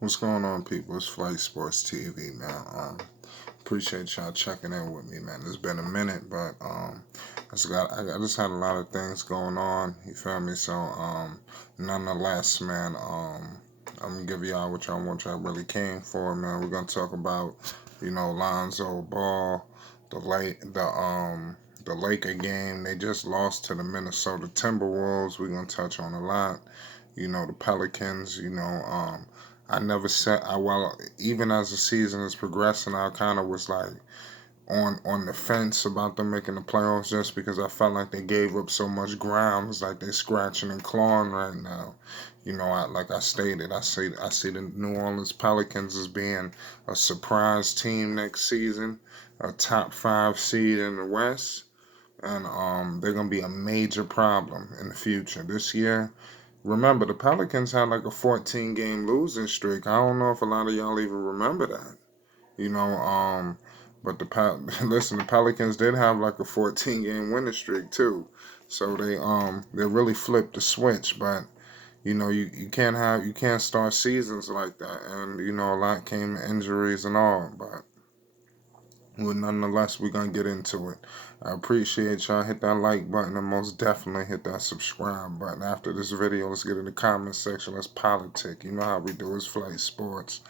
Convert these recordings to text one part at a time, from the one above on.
What's going on, people? It's Flight Sports TV, man. Appreciate y'all checking in with me, man. It's been a minute, but I just had a lot of things going on. You feel me? So nonetheless, man, I'm gonna give y'all what y'all really came for, man. We're gonna talk about, Lonzo Ball, the Laker game. They just lost to the Minnesota Timberwolves. We're gonna touch on a lot. The Pelicans. I never said well, even as the season is progressing, I kind of was like on the fence about them making the playoffs just because I felt like they gave up so much ground. It's like they're scratching and clawing right now. Like I stated, I see the New Orleans Pelicans as being a surprise team next season, a top 5 seed in the West, and they're gonna be a major problem in the future. This year, remember, the Pelicans had like a 14 game losing streak. I don't know if a lot of y'all even remember that. You know, but listen, the Pelicans did have like a 14 game winning streak too. So they really flipped the switch, but you can't start seasons like that. And a lot came injuries and all, but nonetheless, we're gonna get into it. I appreciate y'all. Hit that like button and most definitely hit that subscribe button. After this video, let's get in the comment section. Let's politic. You know how we do. It's Flight Sports.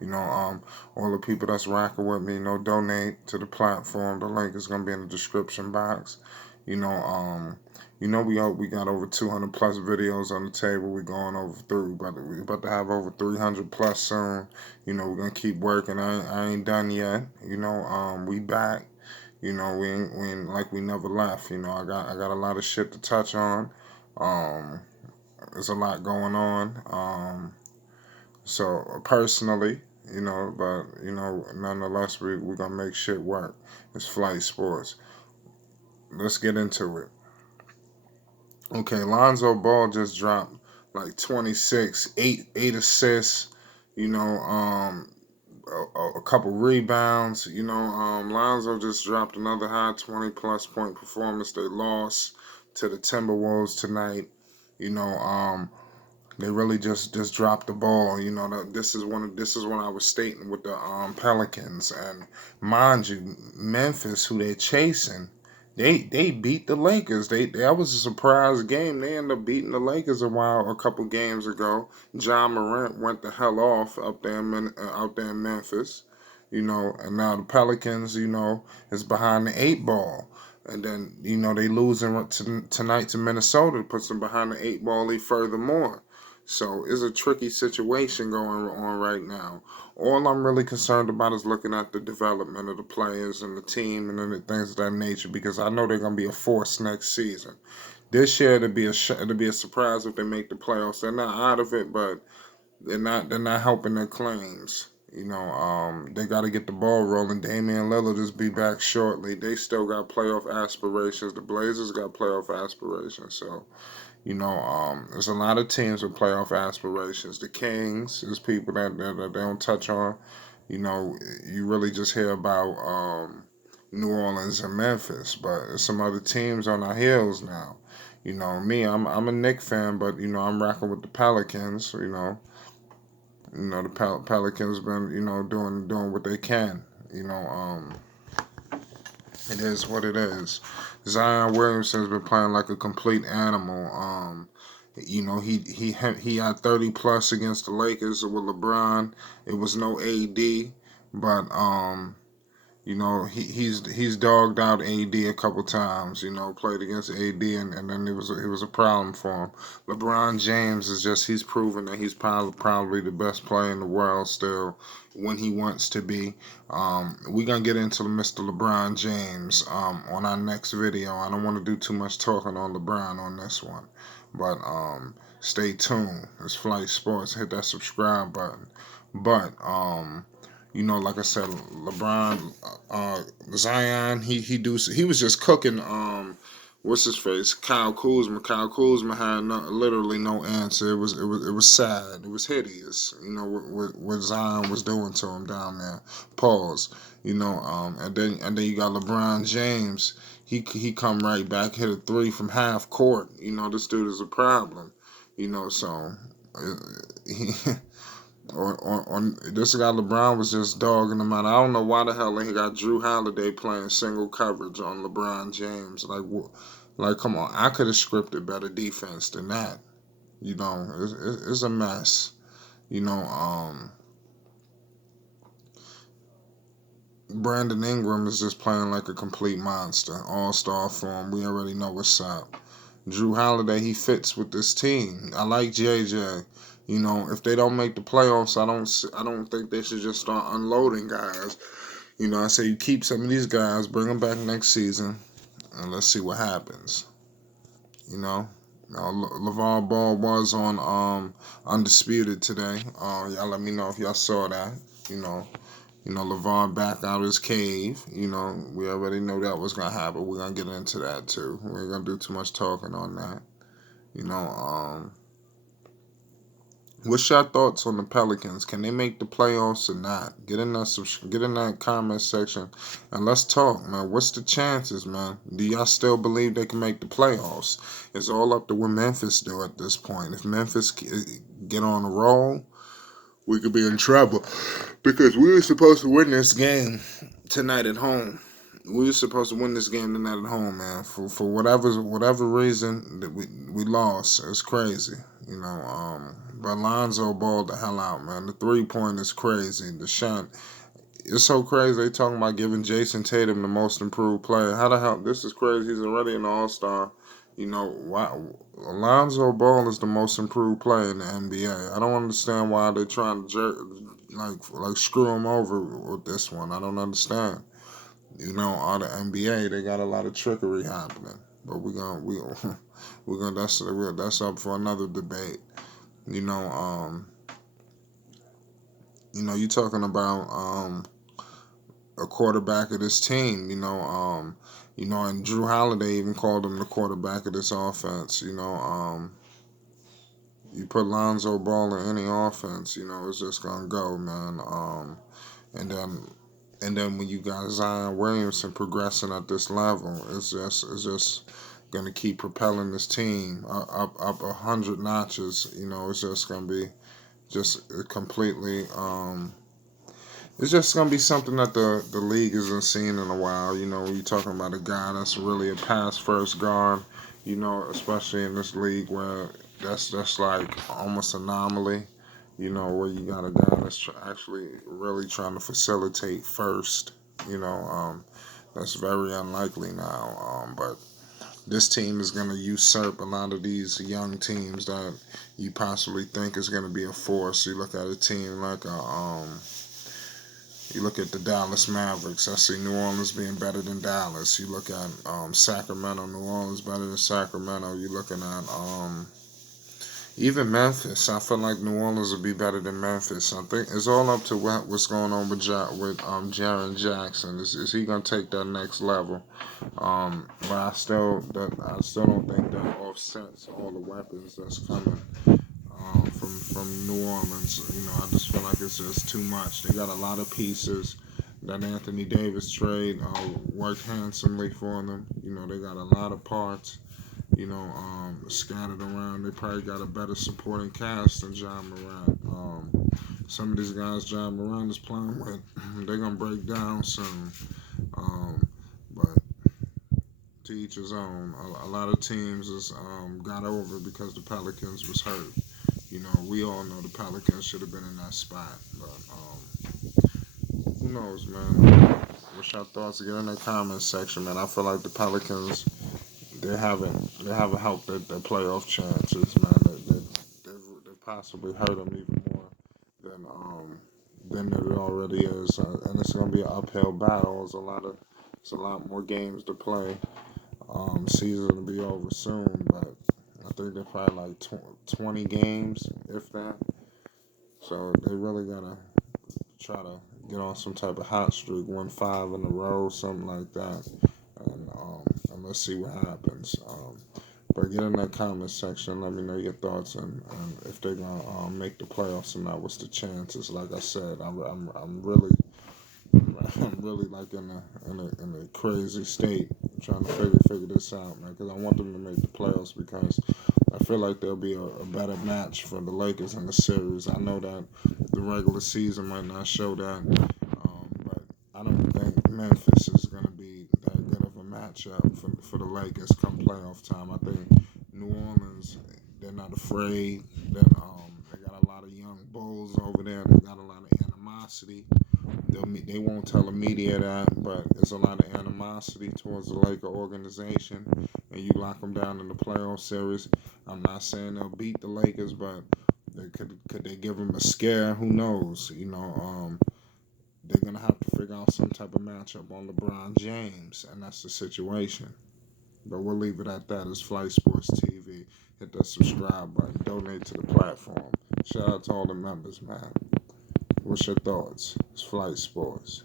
All the people that's rocking with me, donate to the platform. The link is gonna be in the description box. You know, um, we got over 200 plus videos on the table. We're going over through, but we about to have over 300 plus soon. We're gonna keep working. I ain't done yet. We back. We ain't like we never left. I got a lot of shit to touch on. Um, there's a lot going on. So personally, but nonetheless, we're gonna make shit work. It's Flight Sports. Let's get into it. Okay, Lonzo Ball just dropped like 26, eight assists. You know, um, a couple rebounds. Lonzo just dropped another high 20 plus point performance. They lost to the Timberwolves tonight. You know, um, they really just dropped the ball. This is what I was stating with the Pelicans, and mind you, Memphis, who they're chasing, they beat the Lakers. That was a surprise game. They ended up beating the Lakers a couple games ago. John Morant went the hell off out there in Memphis. And now the Pelicans, is behind the 8 ball. And then, they losing tonight to Minnesota, puts them behind the 8 ball even furthermore. So it's a tricky situation going on right now. All I'm really concerned about is looking at the development of the players and the team and then the things of that nature because I know they're gonna be a force next season. This year it'll be a surprise if they make the playoffs. They're not out of it, but they're not helping their claims. They got to get the ball rolling. Damian Lillard just be back shortly. They still got playoff aspirations. The Blazers got playoff aspirations. So there's a lot of teams with playoff aspirations. The Kings is people that they don't touch on. You really just hear about New Orleans and Memphis, but there's some other teams on our heels now. Me, I'm a Knicks fan, but I'm rocking with the Pelicans. The Pelicans been doing what they can. It is what it is. Zion Williamson's been playing like a complete animal. He had 30 plus against the Lakers with LeBron. It was no AD, but he's dogged out AD a couple times. Played against AD, and then it was a problem for him. LeBron James he's proven that he's probably the best player in the world still when he wants to be. We're gonna get into Mr. LeBron James on our next video. I don't want to do too much talking on LeBron on this one, but stay tuned. It's Flight Sports. Hit that subscribe button. But like I said, LeBron, Zion, he was just cooking. What's his face? Kyle Kuzma. Kyle Kuzma had literally no answer. It was sad. It was hideous. What Zion was doing to him down there. Pause. And then you got LeBron James. He come right back, hit a three from half court. This dude is a problem. So he, on this guy LeBron was just dogging him out. I don't know why the hell he got Drew Holiday playing single coverage on LeBron James. Like come on, I could have scripted better defense than that. It's a mess. You know, Brandon Ingram is just playing like a complete monster, all-star form. We already know what's up. Drew Holiday, he fits with this team. I like JJ. If they don't make the playoffs, I don't think they should just start unloading guys. I say you keep some of these guys, bring them back next season, and let's see what happens. You know. Now, LeVar Ball was on Undisputed today. Y'all let me know if y'all saw that. You know, LeVar back out of his cave. We already know that was gonna happen. We're gonna get into that too. We ain't gonna do too much talking on that. You know, what's your thoughts on the Pelicans? Can they make the playoffs or not? Get in that comment section, and let's talk, man. What's the chances, man? Do y'all still believe they can make the playoffs? It's all up to what Memphis do at this point. If Memphis get on a roll, we could be in trouble because we were supposed to win this game tonight at home. We were supposed to win this game tonight at home, man. For whatever reason that we lost, it's crazy. But Lonzo balled the hell out, man. The 3-point is crazy. The shot, it's so crazy. They talking about giving Jason Tatum the most improved player. How the hell? This is crazy. He's already an All-Star. Why Lonzo Ball is the most improved player in the NBA. I don't understand why they're trying to like screw him over with this one. I don't understand. All the NBA, they got a lot of trickery happening. But we're gonna that's up for another debate. You know, you talking about a quarterback of this team. And Drew Holiday even called him the quarterback of this offense. You put Lonzo Ball in any offense, it's just gonna go, man. And then when you got Zion Williamson progressing at this level, it's just gonna keep propelling this team up 100 notches. It's just gonna be just completely. It's just gonna be something that the league hasn't seen in a while. When you're talking about a guy that's really a pass first guard. Especially in this league where that's like almost anomaly. Where you got a guy that's actually really trying to facilitate first. That's very unlikely now. But this team is going to usurp a lot of these young teams that you possibly think is going to be a force. You look at a team like you look at the Dallas Mavericks. I see New Orleans being better than Dallas. You look at Sacramento, New Orleans better than Sacramento. You're looking at even Memphis. I feel like New Orleans will be better than Memphis. I think it's all up to what's going on with Jaren Jackson. Is he gonna take that next level? But I still don't think that offsets all the weapons that's coming from New Orleans. I just feel like it's just too much. They got a lot of pieces. That Anthony Davis trade worked handsomely for them. They got a lot of parts. Scattered around. They probably got a better supporting cast than John Morant. Some of these guys John Morant is playing with, they're gonna break down soon. But to each his own. A lot of teams is got over because the Pelicans was hurt. We all know the Pelicans should have been in that spot, but who knows, man? What's your thoughts? Get in the comments section, man. I feel like the Pelicans they haven't helped their playoff chances, man. They possibly hurt them even more than it already is, and it's gonna be an uphill battle. It's a lot more games to play. Season will be over soon, but I think they're probably like 20 games, if that. So they really gotta try to get on some type of hot streak, win 5 in a row, something like that, and let's see what happens. But get in that comment section. Let me know your thoughts and if they're gonna make the playoffs or not. What's the chances? Like I said, I'm really I'm really like in a crazy state trying to figure this out, man. Because I want them to make the playoffs because I feel like there'll be a better match for the Lakers in the series. I know that the regular season might not show that, but I don't think Memphis is going to be that good of a matchup for the Lakers come playoff time. I think New Orleans, they're not afraid. They got a lot of young bulls over there. They got a lot of animosity. They won't tell the media that, but there's a lot of animosity towards the Laker organization. And you lock them down in the playoff series. I'm not saying they'll beat the Lakers, but could they give them a scare? Who knows? They're gonna have to figure out some type of matchup on LeBron James, and that's the situation. But we'll leave it at that. It's Flight Sports TV. Hit that subscribe button. Donate to the platform. Shout out to all the members, man. What's your thoughts? It's Flight Sports.